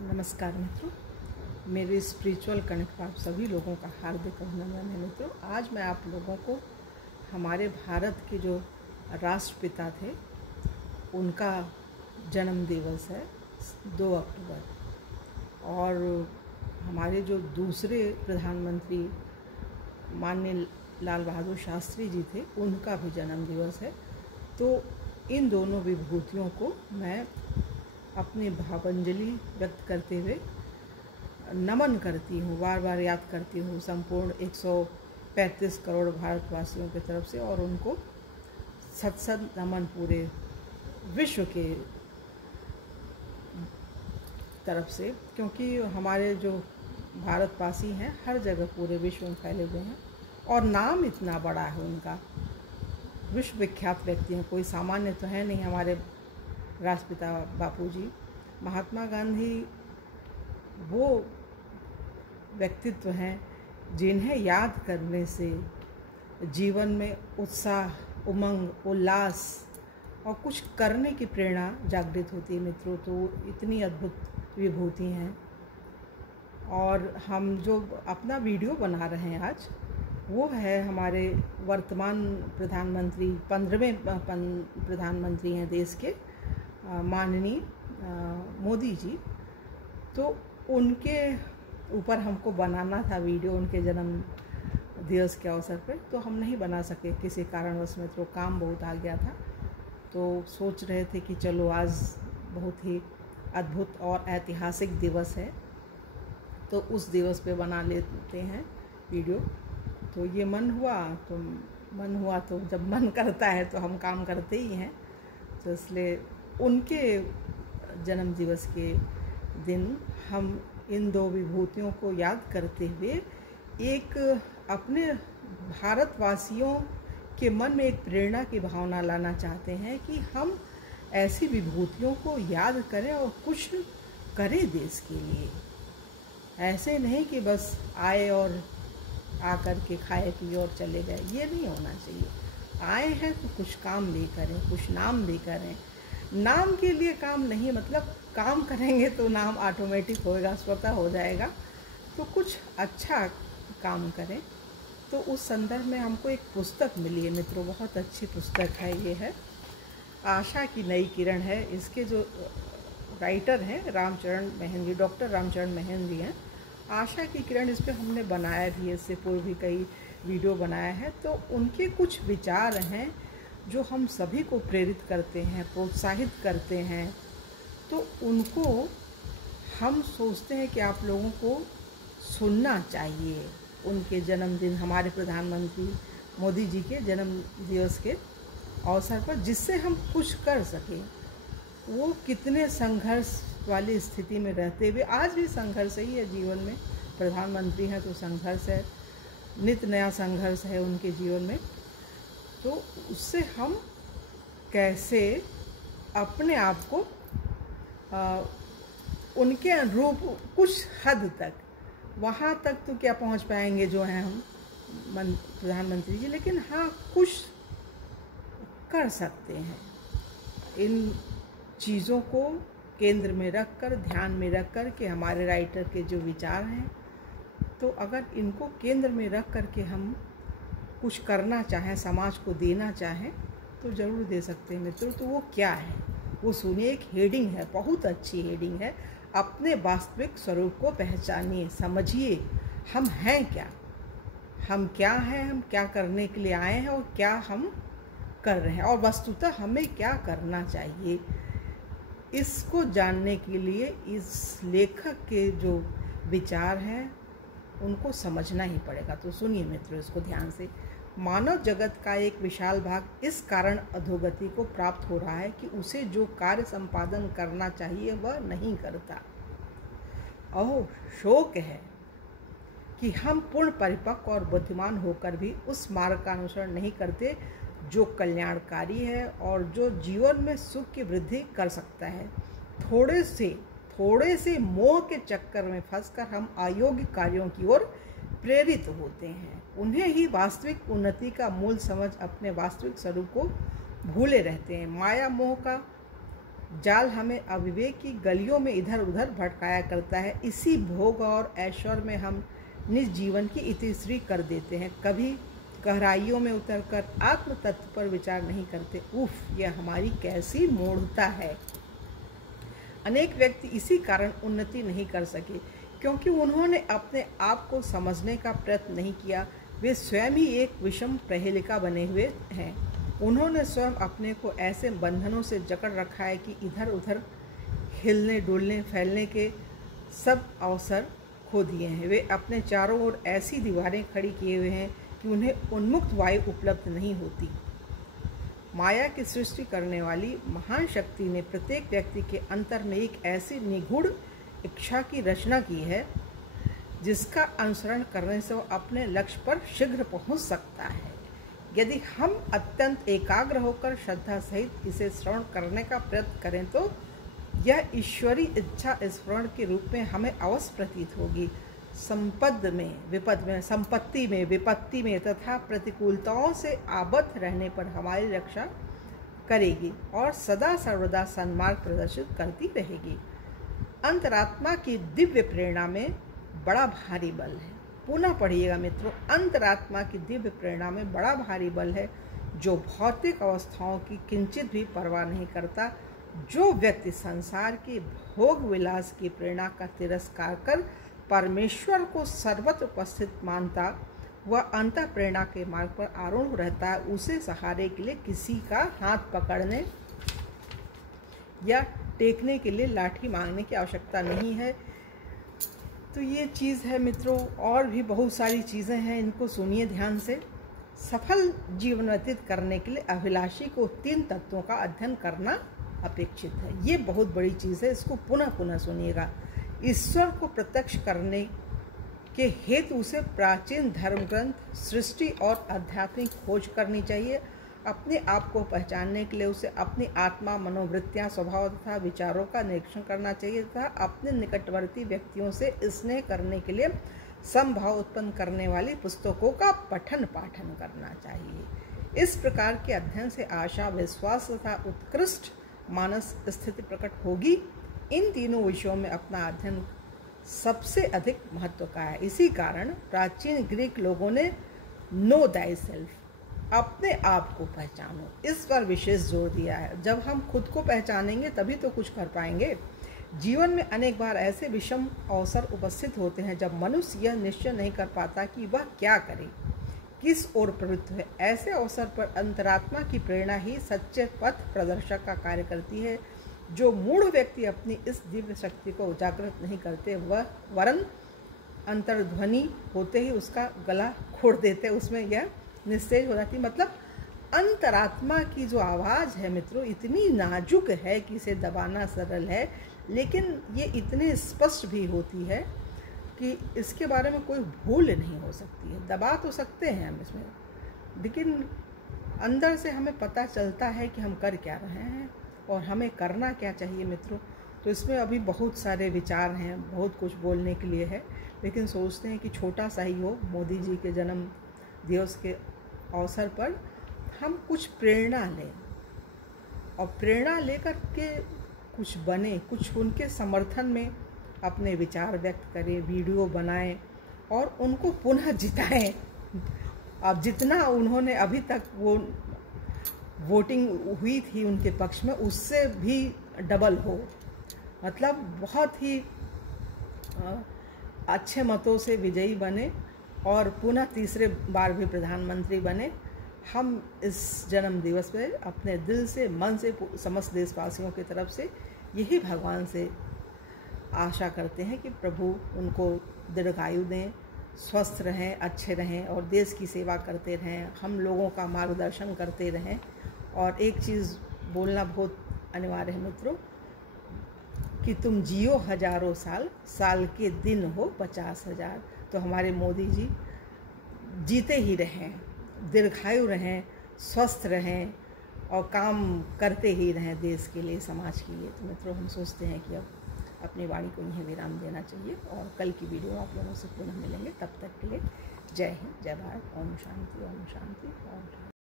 नमस्कार मित्रों, मेरे स्पिरिचुअल कनेक्ट पर आप सभी लोगों का हार्दिक अभिनंदन है। मित्रों, आज मैं आप लोगों को हमारे भारत के जो राष्ट्रपिता थे उनका जन्म दिवस है 2 अक्टूबर, और हमारे जो दूसरे प्रधानमंत्री माननीय लाल बहादुर शास्त्री जी थे उनका भी जन्म दिवस है। तो इन दोनों विभूतियों को मैं अपनी भावांजलि व्यक्त करते हुए नमन करती हूँ, बार बार याद करती हूँ संपूर्ण 135 करोड़ भारतवासियों की तरफ से, और उनको सत नमन पूरे विश्व के तरफ से, क्योंकि हमारे जो भारतवासी हैं हर जगह पूरे विश्व में फैले हुए हैं और नाम इतना बड़ा है उनका, विश्व विख्यात व्यक्ति हैं, कोई सामान्य तो है नहीं। हमारे राष्ट्रपिता बापूजी महात्मा गांधी वो व्यक्तित्व हैं जिन्हें याद करने से जीवन में उत्साह, उमंग, उल्लास और कुछ करने की प्रेरणा जागृत होती है। मित्रों, तो इतनी अद्भुत विभूति हैं। और हम जो अपना वीडियो बना रहे हैं आज, वो है हमारे वर्तमान प्रधानमंत्री, 15वें प्रधानमंत्री हैं देश के, माननीय मोदी जी। तो उनके ऊपर हमको बनाना था वीडियो उनके जन्म दिवस के अवसर पर, तो हम नहीं बना सके किसी कारणवश में, तो काम बहुत आ गया था। तो सोच रहे थे कि चलो आज बहुत ही अद्भुत और ऐतिहासिक दिवस है, तो उस दिवस पे बना लेते हैं वीडियो। तो ये मन हुआ तो जब मन करता है तो हम काम करते ही हैं। तो इसलिए उनके जन्म दिवस के दिन हम इन दो विभूतियों को याद करते हुए एक अपने भारतवासियों के मन में एक प्रेरणा की भावना लाना चाहते हैं कि हम ऐसी विभूतियों को याद करें और कुछ करें देश के लिए। ऐसे नहीं कि बस आए और आकर के खाए पिए और चले गए, ये नहीं होना चाहिए। आए हैं तो कुछ काम भी करें, कुछ नाम भी करें। नाम के लिए काम नहीं, मतलब काम करेंगे तो नाम ऑटोमेटिक होएगा, स्वतः हो जाएगा। तो कुछ अच्छा काम करें। तो उस संदर्भ में हमको एक पुस्तक मिली है मित्रों, बहुत अच्छी पुस्तक है। ये है आशा की नई किरण है। इसके जो राइटर हैं रामचरण महन जी, डॉक्टर रामचरण महन जी हैं। आशा की किरण, इस पर हमने बनाया भी है, इससे पूर्व भी कई वीडियो बनाया है। तो उनके कुछ विचार हैं जो हम सभी को प्रेरित करते हैं, प्रोत्साहित करते हैं। तो उनको हम सोचते हैं कि आप लोगों को सुनना चाहिए। उनके जन्मदिन, हमारे प्रधानमंत्री मोदी जी के जन्म दिवस के अवसर पर, जिससे हम कुछ कर सकें। वो कितने संघर्ष वाली स्थिति में रहते हुए, आज भी संघर्ष ही है जीवन में, प्रधानमंत्री हैं तो संघर्ष है, नित नया संघर्ष है उनके जीवन में। तो उससे हम कैसे अपने आप को उनके अनुरूप कुछ हद तक, वहाँ तक तो क्या पहुँच पाएंगे जो हैं हम प्रधानमंत्री जी, लेकिन हाँ कुछ कर सकते हैं। इन चीज़ों को केंद्र में रख कर, ध्यान में रख कर के हमारे राइटर के जो विचार हैं, तो अगर इनको केंद्र में रख कर के हम कुछ करना चाहें, समाज को देना चाहें, तो ज़रूर दे सकते हैं मित्रों। तो वो क्या है वो सुनिए। एक हेडिंग है, बहुत अच्छी हेडिंग है, अपने वास्तविक स्वरूप को पहचानिए, समझिए हम हैं क्या, हम क्या हैं, हम क्या करने के लिए आए हैं और क्या हम कर रहे हैं, और वस्तुतः हमें क्या करना चाहिए। इसको जानने के लिए इस लेखक के जो विचार हैं उनको समझना ही पड़ेगा। तो सुनिए मित्रों इसको ध्यान से। मानव जगत का एक विशाल भाग इस कारण अधोगति को प्राप्त हो रहा है कि उसे जो कार्य संपादन करना चाहिए वह नहीं करता। ओह शोक है कि हम पूर्ण परिपक्व और बुद्धिमान होकर भी उस मार्ग का अनुसरण नहीं करते जो कल्याणकारी है और जो जीवन में सुख की वृद्धि कर सकता है। थोड़े से मोह के चक्कर में फंसकर हम अयोग्य कार्यों की ओर प्रेरित होते हैं। उन्हें ही वास्तविक उन्नति का मूल समझ अपने वास्तविक स्वरूप को भूले रहते हैं। माया मोह का जाल हमें अविवेक की गलियों में इधर उधर भटकाया करता है। इसी भोग और ऐश्वर्य में हम निज जीवन की इतिश्री कर देते हैं। कभी गहराइयों में उतरकर आत्म तत्व पर विचार नहीं करते। उफ, यह हमारी कैसी मूढ़ता है। अनेक व्यक्ति इसी कारण उन्नति नहीं कर सके, क्योंकि उन्होंने अपने आप को समझने का प्रयत्न नहीं किया। वे स्वयं ही एक विषम प्रहेलिका बने हुए हैं। उन्होंने स्वयं अपने को ऐसे बंधनों से जकड़ रखा है कि इधर उधर हिलने डुलने फैलने के सब अवसर खो दिए हैं। वे अपने चारों ओर ऐसी दीवारें खड़ी किए हुए हैं कि उन्हें उन्मुक्त वायु उपलब्ध नहीं होती। माया की सृष्टि करने वाली महान शक्ति ने प्रत्येक व्यक्ति के अंतर में एक ऐसी निगूढ़ इच्छा की रचना की है जिसका अनुसरण करने से वो अपने लक्ष्य पर शीघ्र पहुंच सकता है। यदि हम अत्यंत एकाग्र होकर श्रद्धा सहित इसे श्रवण करने का प्रयत्न करें तो यह ईश्वरी इच्छा स्मरण के रूप में हमें अवश्य प्रतीत होगी। संपत्ति में विपत्ति में तथा प्रतिकूलताओं से आबद्ध रहने पर हमारी रक्षा करेगी और सदा सर्वदा सन्मार्ग प्रदर्शित करती रहेगी। अंतरात्मा की दिव्य प्रेरणा में बड़ा भारी बल है। पुनः पढ़िएगा मित्रों, अंतरात्मा की दिव्य प्रेरणा में बड़ा भारी बल है, जो भौतिक अवस्थाओं की किंचित भी परवाह नहीं करता। जो व्यक्ति संसार के भोग विलास की प्रेरणा का तिरस्कार कर परमेश्वर को सर्वत्र उपस्थित मानता, वह अंतः प्रेरणा के मार्ग पर आरूढ़ रहता है। उसे सहारे के लिए किसी का हाथ पकड़ने या टेकने के लिए लाठी मांगने की आवश्यकता नहीं है। तो ये चीज़ है मित्रों, और भी बहुत सारी चीज़ें हैं, इनको सुनिए ध्यान से। सफल जीवन व्यतीत करने के लिए अभिलाषी को 3 तत्वों का अध्ययन करना अपेक्षित है। ये बहुत बड़ी चीज़ है, इसको पुनः पुनः सुनिएगा। ईश्वर को प्रत्यक्ष करने के हेतु उसे प्राचीन धर्म ग्रंथ, सृष्टि और आध्यात्मिक खोज करनी चाहिए। अपने आप को पहचानने के लिए उसे अपनी आत्मा, मनोवृत्तियाँ, स्वभाव तथा विचारों का निरीक्षण करना चाहिए तथा अपने निकटवर्ती व्यक्तियों से स्नेह करने के लिए समभाव उत्पन्न करने वाली पुस्तकों का पठन पाठन करना चाहिए। इस प्रकार के अध्ययन से आशा, विश्वास तथा उत्कृष्ट मानस स्थिति प्रकट होगी। इन तीनों विषयों में अपना अध्ययन सबसे अधिक महत्व का है। इसी कारण प्राचीन ग्रीक लोगों ने नो दाई सेल्फ, अपने आप को पहचानो, इस पर विशेष जोर दिया है। जब हम खुद को पहचानेंगे तभी तो कुछ कर पाएंगे। जीवन में अनेक बार ऐसे विषम अवसर उपस्थित होते हैं जब मनुष्य यह निश्चय नहीं कर पाता कि वह क्या करे, किस ओर प्रवृत्त है। ऐसे अवसर पर अंतरात्मा की प्रेरणा ही सच्चे पथ प्रदर्शक का कार्य करती है। जो मूढ़ व्यक्ति अपनी इस दिव्य शक्ति को उजागृत नहीं करते, वह वरन अंतर्ध्वनि होते ही उसका गला खोड़ देते, उसमें यह निस्तेज हो जाती। मतलब अंतरात्मा की जो आवाज़ है मित्रों, इतनी नाजुक है कि इसे दबाना सरल है, लेकिन ये इतनी स्पष्ट भी होती है कि इसके बारे में कोई भूल नहीं हो सकती है। दबा तो सकते हैं हम इसमें, लेकिन अंदर से हमें पता चलता है कि हम कर क्या रहे हैं और हमें करना क्या चाहिए मित्रों। तो इसमें अभी बहुत सारे विचार हैं, बहुत कुछ बोलने के लिए है, लेकिन सोचते हैं कि छोटा सा ही हो। मोदी जी के जन्म दिवस के अवसर पर हम कुछ प्रेरणा लें और प्रेरणा लेकर के कुछ बने, कुछ उनके समर्थन में अपने विचार व्यक्त करें, वीडियो बनाएं और उनको पुनः जिताएं। अब जितना उन्होंने अभी तक वो वोटिंग हुई थी उनके पक्ष में, उससे भी डबल हो। मतलब बहुत ही अच्छे मतों से विजयी बने और पुनः तीसरे बार भी प्रधानमंत्री बने। हम इस जन्म दिवस पर अपने दिल से, मन से, समस्त देशवासियों की तरफ से यही भगवान से आशा करते हैं कि प्रभु उनको दीर्घायु दें, स्वस्थ रहें, अच्छे रहें और देश की सेवा करते रहें, हम लोगों का मार्गदर्शन करते रहें। और एक चीज़ बोलना बहुत अनिवार्य है मित्रों, कि तुम जियो हजारों साल, साल के दिन हो 50,000। तो हमारे मोदी जी जीते ही रहें, दीर्घायु रहें, स्वस्थ रहें और काम करते ही रहें देश के लिए, समाज के लिए। तो मित्रों, हम सोचते हैं कि अब अपनी वाणी को यहीं विराम देना चाहिए और कल की वीडियो आप लोगों से पुनः मिलेंगे। तब तक के लिए जय हिंद, जय भारत, ओम शांति, ओम शांति, ओम शांति।